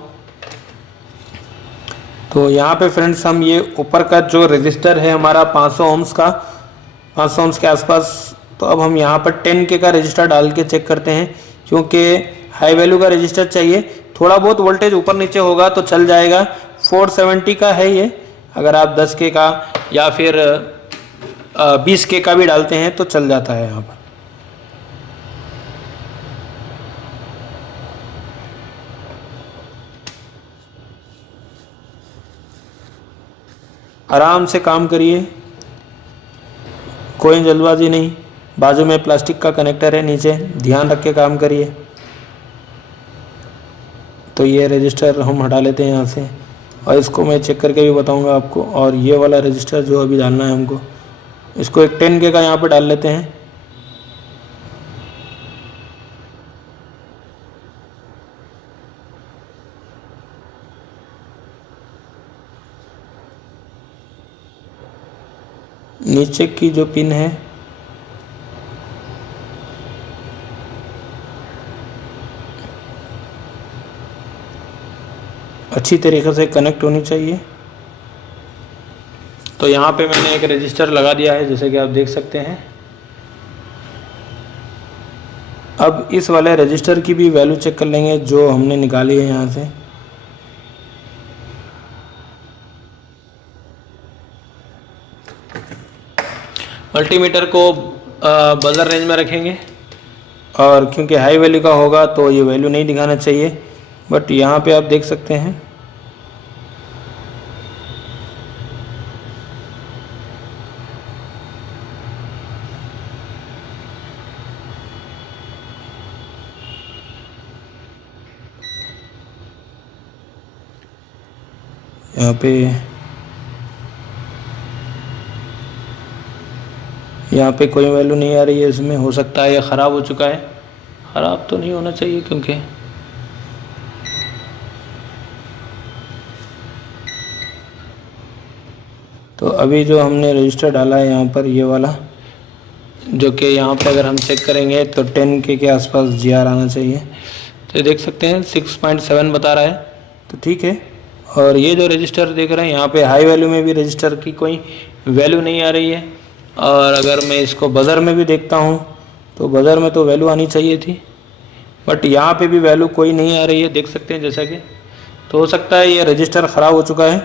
तो यहाँ पे फ्रेंड्स हम ये ऊपर का जो रजिस्टर है हमारा 500 ओम्स का, 500 ओम्स के आसपास, तो अब हम यहाँ पर 10K का रजिस्टर डाल के चेक करते हैं, क्योंकि हाई वैल्यू का रजिस्टर चाहिए। थोड़ा बहुत वोल्टेज ऊपर नीचे होगा तो चल जाएगा। 470 का है ये। अगर आप 10K का या फिर 20K का भी डालते हैं तो चल जाता है। यहाँ पर आराम से काम करिए, कोई जल्दबाजी नहीं। बाजू में प्लास्टिक का कनेक्टर है नीचे, ध्यान रख के काम करिए। तो ये रजिस्टर हम हटा लेते हैं यहाँ से, और इसको मैं चेक करके भी बताऊंगा आपको। और ये वाला रजिस्टर जो अभी डालना है हमको, इसको एक 10K का यहाँ पे डाल लेते हैं। नीचे की जो पिन है अच्छी तरीके से कनेक्ट होनी चाहिए। तो यहाँ पे मैंने एक रजिस्टर लगा दिया है, जैसे कि आप देख सकते हैं। अब इस वाले रजिस्टर की भी वैल्यू चेक कर लेंगे जो हमने निकाली है यहाँ से। मल्टीमीटर को बजर रेंज में रखेंगे, और क्योंकि हाई वैल्यू का होगा तो ये वैल्यू नहीं दिखाना चाहिए। बट यहाँ पे आप देख सकते हैं यहाँ पे कोई वैल्यू नहीं आ रही है इसमें। हो सकता है ये ख़राब हो चुका है। ख़राब तो नहीं होना चाहिए क्योंकि तो अभी जो हमने रजिस्टर डाला है यहाँ पर, ये वाला, जो कि यहाँ पे अगर हम चेक करेंगे तो 10 के आसपास GR आना चाहिए। तो ये देख सकते हैं 6.7 बता रहा है, तो ठीक है। और ये जो रजिस्टर देख रहे हैं यहाँ पे हाई वैल्यू में भी रजिस्टर की कोई वैल्यू नहीं आ रही है। और अगर मैं इसको बज़र में भी देखता हूँ तो बज़र में तो वैल्यू आनी चाहिए थी, बट यहाँ पे भी वैल्यू कोई नहीं आ रही है, देख सकते हैं जैसा कि। तो हो सकता है ये रजिस्टर ख़राब हो चुका है,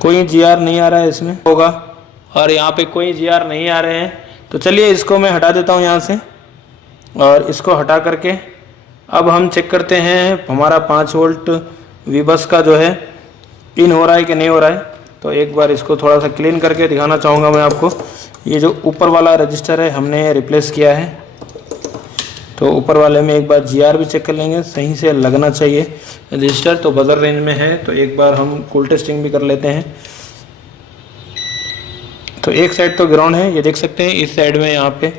कोई GR नहीं आ रहा है इसमें होगा। और यहाँ पे कोई GR नहीं आ रहे हैं। तो चलिए इसको मैं हटा देता हूँ यहाँ से, और इसको हटा करके अब हम चेक करते हैं हमारा 5 वोल्ट VBUS का जो है इन हो रहा है कि नहीं हो रहा है। तो एक बार इसको थोड़ा सा क्लीन करके दिखाना चाहूँगा मैं आपको। ये जो ऊपर वाला रजिस्टर है हमने रिप्लेस किया है, तो ऊपर वाले में एक बार GR भी चेक कर लेंगे, सही से लगना चाहिए रजिस्टर। तो बजर रेंज में है, तो एक बार हम कूल टेस्टिंग भी कर लेते हैं। तो एक साइड तो ग्राउंड है, ये देख सकते हैं। इस साइड में यहाँ पे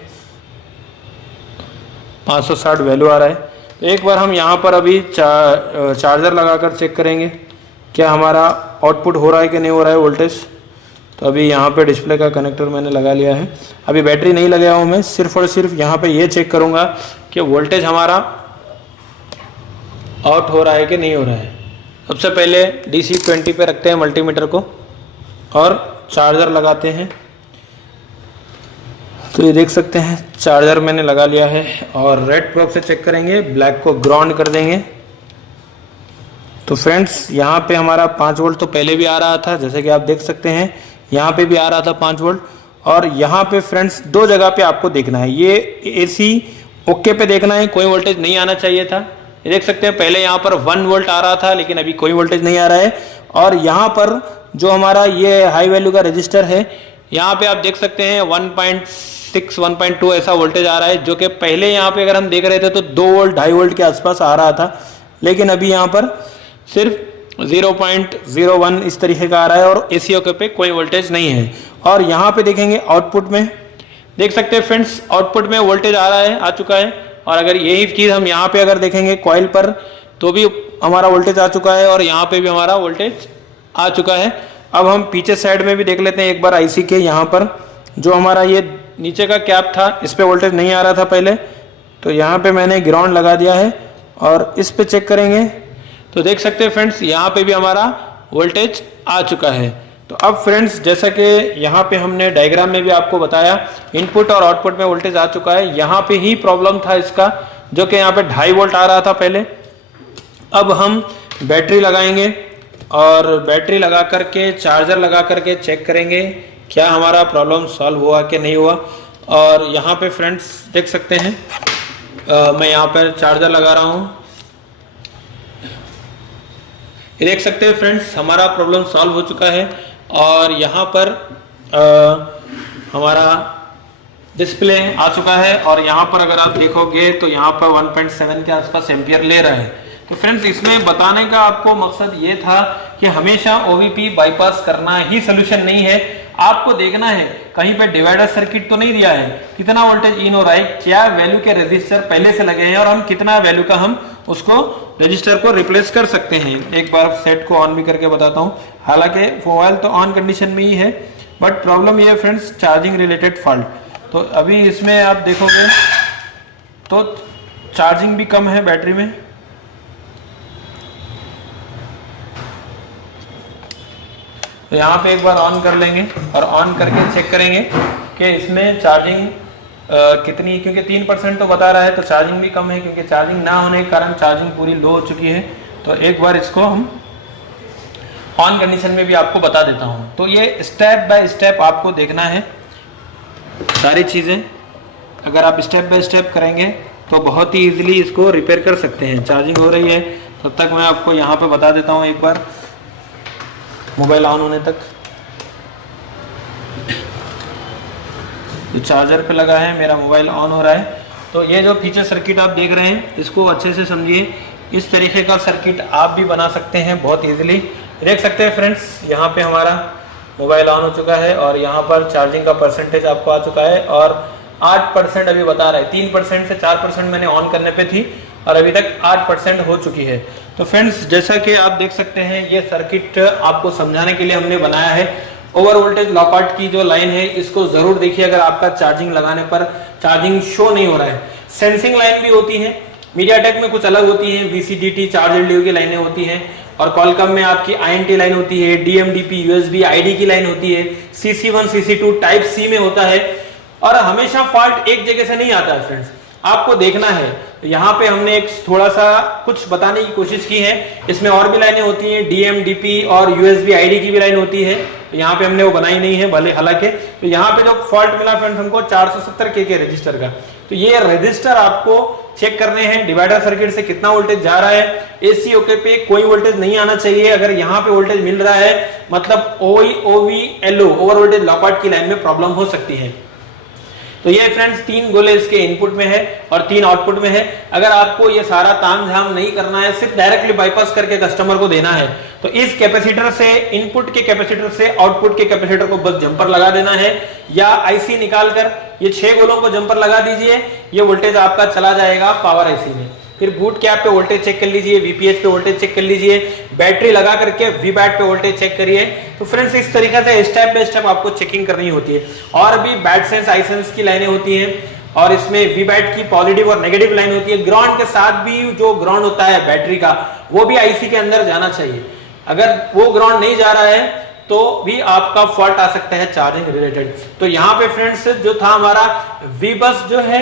560 वैल्यू आ रहा है। तो एक बार हम यहाँ पर अभी चार्जर लगाकर चेक करेंगे क्या हमारा आउटपुट हो रहा है कि नहीं हो रहा है वोल्टेज। तो अभी यहाँ पे डिस्प्ले का कनेक्टर मैंने लगा लिया है। अभी बैटरी नहीं लगाया हूँ मैं, सिर्फ और सिर्फ यहाँ पे ये चेक करूँगा कि वोल्टेज हमारा आउट हो रहा है कि नहीं हो रहा है। सबसे पहले DC 20 पे रखते हैं मल्टीमीटर को और चार्जर लगाते हैं। तो ये देख सकते हैं चार्जर मैंने लगा लिया है, और रेड प्रोब से चेक करेंगे, ब्लैक को ग्राउंड कर देंगे। तो फ्रेंड्स यहाँ पे हमारा 5 वोल्ट तो पहले भी आ रहा था, जैसे कि आप देख सकते हैं यहाँ पे भी आ रहा था 5 वोल्ट। और यहाँ पे फ्रेंड्स 2 जगह पे आपको देखना है, ये AC ओके पे देखना है, कोई वोल्टेज नहीं आना चाहिए था। ये देख सकते हैं पहले यहाँ पर 1 वोल्ट आ रहा था, लेकिन अभी कोई वोल्टेज नहीं आ रहा है। और यहाँ पर जो हमारा ये हाई वैल्यू का रजिस्टर है, यहाँ पे आप देख सकते हैं 1.6 1.2 ऐसा वोल्टेज आ रहा है, जो कि पहले यहाँ पे अगर हम देख रहे थे तो 2 वोल्ट 2.5 वोल्ट के आसपास आ रहा था, लेकिन अभी यहाँ पर सिर्फ 0.01 इस तरीके का आ रहा है, और AC ओके पे कोई वोल्टेज नहीं है। और यहाँ पे देखेंगे आउटपुट में, देख सकते हैं फ्रेंड्स आउटपुट में वोल्टेज आ रहा है, आ चुका है। और अगर यही चीज़ हम यहाँ पे अगर देखेंगे कॉइल पर, तो भी हमारा वोल्टेज आ चुका है, और यहाँ पे भी हमारा वोल्टेज आ चुका है। अब हम पीछे साइड में भी देख लेते हैं एक बार IC के। यहाँ पर जो हमारा ये नीचे का कैप था, इस पे वोल्टेज नहीं आ रहा था पहले, तो यहाँ पे मैंने ग्राउंड लगा दिया है, और इस पे चेक करेंगे तो देख सकते हैं फ्रेंड्स यहाँ पे भी हमारा वोल्टेज आ चुका है। तो अब फ्रेंड्स जैसा कि यहाँ पे हमने डायग्राम में भी आपको बताया, इनपुट और आउटपुट में वोल्टेज आ चुका है। यहाँ पे ही प्रॉब्लम था इसका, जो कि यहाँ पे 2.5 वोल्ट आ रहा था पहले। अब हम बैटरी लगाएंगे, और बैटरी लगा करके चार्जर लगा करके चेक करेंगे क्या हमारा प्रॉब्लम सॉल्व हुआ कि नहीं हुआ। और यहाँ पे फ्रेंड्स देख सकते हैं मैं यहाँ पर चार्जर लगा रहा हूँ। ये देख सकते हैं फ्रेंड्स हमारा प्रॉब्लम सॉल्व हो चुका है, और यहाँ पर हमारा डिस्प्ले आ चुका है। और यहाँ पर अगर आप देखोगे तो यहाँ पर 1.7 के आसपास एम्पियर ले रहा है। तो फ्रेंड्स इसमें बताने का आपको मकसद ये था कि हमेशा OVP बाईपास करना ही सोल्यूशन नहीं है। आपको देखना है कहीं पे डिवाइडर सर्किट तो नहीं दिया है, कितना वोल्टेज इन हो रहा है, क्या वैल्यू के रजिस्टर पहले से लगे हैं, और हम कितना वैल्यू का हम उसको रजिस्टर को रिप्लेस कर सकते हैं। एक बार सेट को ऑन भी करके बताता हूँ। हालांकि मोबाइल तो ऑन कंडीशन में ही है, बट प्रॉब्लम ये है फ्रेंड्स चार्जिंग रिलेटेड फॉल्ट। तो अभी इसमें आप देखोगे तो चार्जिंग भी कम है बैटरी में। तो यहाँ पे एक बार ऑन कर लेंगे, और ऑन करके चेक करेंगे कि इसमें चार्जिंग कितनी, क्योंकि 3% तो बता रहा है, तो चार्जिंग भी कम है, क्योंकि चार्जिंग ना होने के कारण चार्जिंग पूरी लो हो चुकी है। तो एक बार इसको हम ऑन कंडीशन में भी आपको बता देता हूँ। तो ये स्टेप बाय स्टेप आपको देखना है सारी चीज़ें। अगर आप स्टेप बाय स्टेप करेंगे तो बहुत ही ईजिली इसको रिपेयर कर सकते हैं। चार्जिंग हो रही है तब तक मैं आपको यहाँ पे बता देता हूँ एक बार, मोबाइल ऑन होने तक। जो चार्जर पे लगा है मेरा मोबाइल ऑन हो रहा है। तो ये जो फीचर सर्किट आप देख रहे हैं इसको अच्छे से समझिए इस तरीके का सर्किट आप भी बना सकते हैं बहुत इजीली। देख सकते हैं फ्रेंड्स, यहाँ पे हमारा मोबाइल ऑन हो चुका है और यहाँ पर चार्जिंग का परसेंटेज आपको आ चुका है और 8% अभी बता रहा है। 3% से 4% मैंने ऑन करने पे थी और अभी तक 8% हो चुकी है। तो फ्रेंड्स, जैसा कि आप देख सकते हैं, ये सर्किट आपको समझाने के लिए हमने बनाया है। ओवर वोल्टेज लॉकआउट की जो लाइन है इसको जरूर देखिए अगर आपका चार्जिंग लगाने पर चार्जिंग शो नहीं हो रहा है। सेंसिंग लाइन भी होती है, मीडियाटेक में कुछ अलग होती है, VCDT चार्ज एलडीओ की लाइनें होती हैं और कॉलकॉम में आपकी INT लाइन होती है, DMDP USB ID की लाइन होती है, CC1 CC2 टाइप C में होता है। और हमेशा फॉल्ट एक जगह से नहीं आता है फ्रेंड्स, आपको देखना है। तो यहाँ पे हमने एक थोड़ा सा कुछ बताने की कोशिश की है। इसमें और भी लाइनें होती हैं, DMDP और USB ID की भी लाइन होती है, तो यहाँ पे हमने वो बनाई नहीं है भले हालांकि। तो यहाँ पे जो फॉल्ट मिला फ्रेंड्स हमको 470K के रजिस्टर का, तो ये रजिस्टर आपको चेक करने हैं डिवाइडर सर्किट से कितना वोल्टेज जा रहा है। AC ओके पे कोई वोल्टेज नहीं आना चाहिए। अगर यहाँ पे वोल्टेज मिल रहा है मतलब OVLO ओवर वोल्टेज लॉकआउट की लाइन में प्रॉब्लम हो सकती है। तो ये फ्रेंड्स 3 गोले इसके इनपुट में है और 3 आउटपुट में है। अगर आपको ये सारा ताम झाम नहीं करना है, सिर्फ डायरेक्टली बाईपास करके कस्टमर को देना है, तो इस कैपेसिटर से, इनपुट के कैपेसिटर से आउटपुट के कैपेसिटर को बस जंपर लगा देना है या IC निकालकर ये 6 गोलों को जंपर लगा दीजिए। ये वोल्टेज आपका चला जाएगा पावर IC में। फिर बूट कैप पे वोल्टेज चेक कर लीजिए, VPH पे वोल्टेज चेक कर लीजिए, बैटरी लगा करके VBAT पे वोल्टेज चेक करिए। तो फ्रेंड्स, इस तरीके से स्टेप बाय स्टेप आपको चेकिंग करनी होती है। और भी बैट सेंस, आई सेंस की लाइनें होती हैं और इसमें VBAT की पॉजिटिव और नेगेटिव लाइन होती है। ग्राउंड के साथ भी जो ग्राउंड होता है बैटरी का, वो भी IC के अंदर जाना चाहिए। अगर वो ग्राउंड नहीं जा रहा है तो भी आपका फॉल्ट आ सकता है चार्जिंग रिलेटेड। तो यहाँ पे फ्रेंड्स जो था हमारा VBUS जो है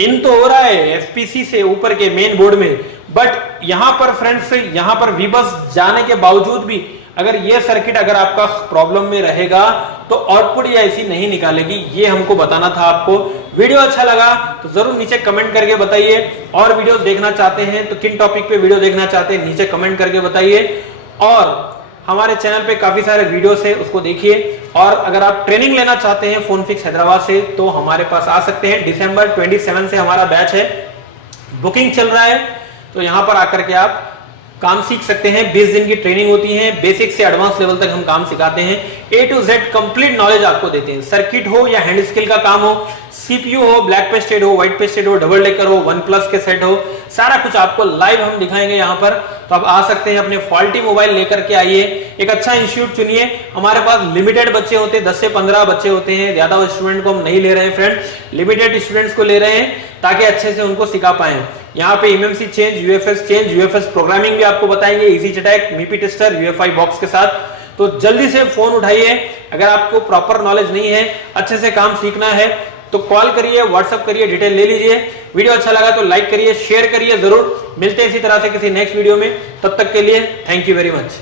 इन तो हो रहा है FPC से ऊपर के मेन बोर्ड में, बट यहां पर फ्रेंड्स, यहां पर VBUS जाने के बावजूद भी अगर ये सर्किट अगर आपका प्रॉब्लम में रहेगा तो आउटपुट या IC नहीं निकालेगी। ये हमको बताना था आपको। वीडियो अच्छा लगा तो जरूर नीचे कमेंट करके बताइए। और वीडियोस देखना चाहते हैं तो किन टॉपिक पे वीडियो देखना चाहते हैं नीचे कमेंट करके बताइए। और हमारे चैनल पे काफी सारे वीडियोस है, उसको देखिए। और अगर आप ट्रेनिंग लेना चाहते हैं फोन फिक्स हैदराबाद से तो हमारे पास आ सकते हैं। दिसंबर 27 से हमारा बैच है, बुकिंग चल रहा है, तो यहां पर आकर के आप काम सीख सकते हैं। 20 दिन की ट्रेनिंग होती है, बेसिक से एडवांस लेवल तक हम काम सिखाते हैं। A to Z complete knowledge आपको देते हैं। सर्किट हो या हैंड स्किल का काम हो, CPU हो, ब्लैक पेस्टेड हो, व्हाइट पेस्टेड हो, डबल डेकर हो, OnePlus के सेट हो, सारा कुछ आपको लाइव हम दिखाएंगे यहाँ पर। तो आप आ सकते हैं, अपने फॉल्टी मोबाइल लेकर के आइए। एक अच्छा इंस्टीट्यूट चुनिए। हमारे पास लिमिटेड बच्चे होते हैं, 10 से 15 बच्चे होते हैं। ज्यादा स्टूडेंट को हम नहीं ले रहे हैं फ्रेंड, लिमिटेड स्टूडेंट्स को ले रहे हैं ताकि अच्छे से उनको सिखा पाए। यहाँ पे MMC चेंज, UFS प्रोग्रामिंग भी आपको बताएंगे, easy JTAG, MIPI tester, UFI box के साथ। तो जल्दी से फोन उठाइए। अगर आपको प्रॉपर नॉलेज नहीं है, अच्छे से काम सीखना है तो कॉल करिए, व्हाट्सएप करिए, डिटेल ले लीजिए। वीडियो अच्छा लगा तो लाइक करिए, शेयर करिए जरूर। मिलते हैं इसी तरह से किसी नेक्स्ट वीडियो में, तब तक के लिए थैंक यू वेरी मच।